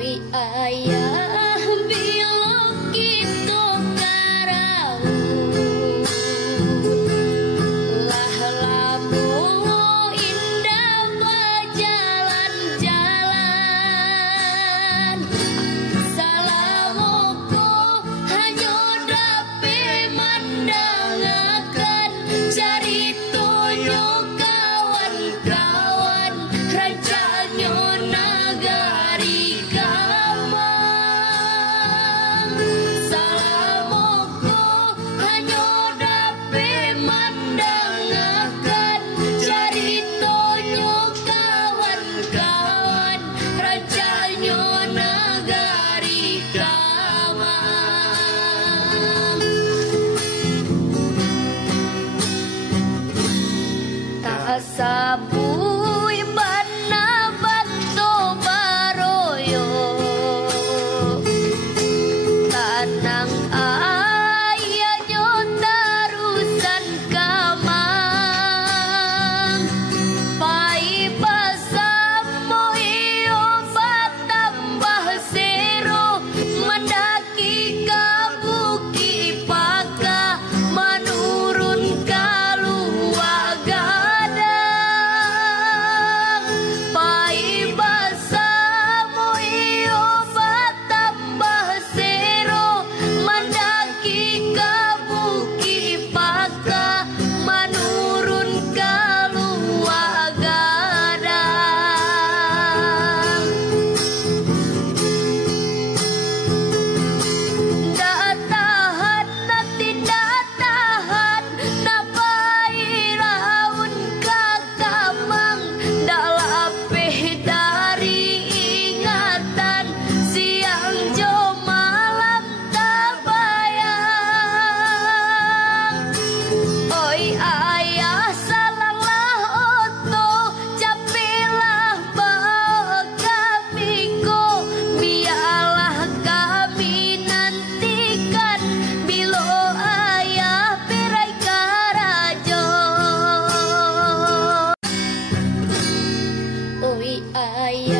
Oi ayah bilog gitu karau lah lamun indah berjalan-jalan salamuku hanya dapat mandangakan cari toyo kawan-kawan rajanya nagari Kamang salamuku hanya dapat mandangakan cari toyo kawan-kawan rajanya nagari Kamang tak sabui bana bantu baroyo tanang ayahnya tarusan Kamang pai pasamu iyo batambah sero mendaki kabuki paka menurun kaluar gadang pai basamu iyo batambah sero mendaki kabuki paka menurun kaluar gadang dak tahan tidak tahan napai raun kakamang dak lapeh dari ingatan siang jo malam tabayang oi ayah salanglah oto capilah bao kamiko biarlah kami nantikan bilo ayah berai karajo oi ayah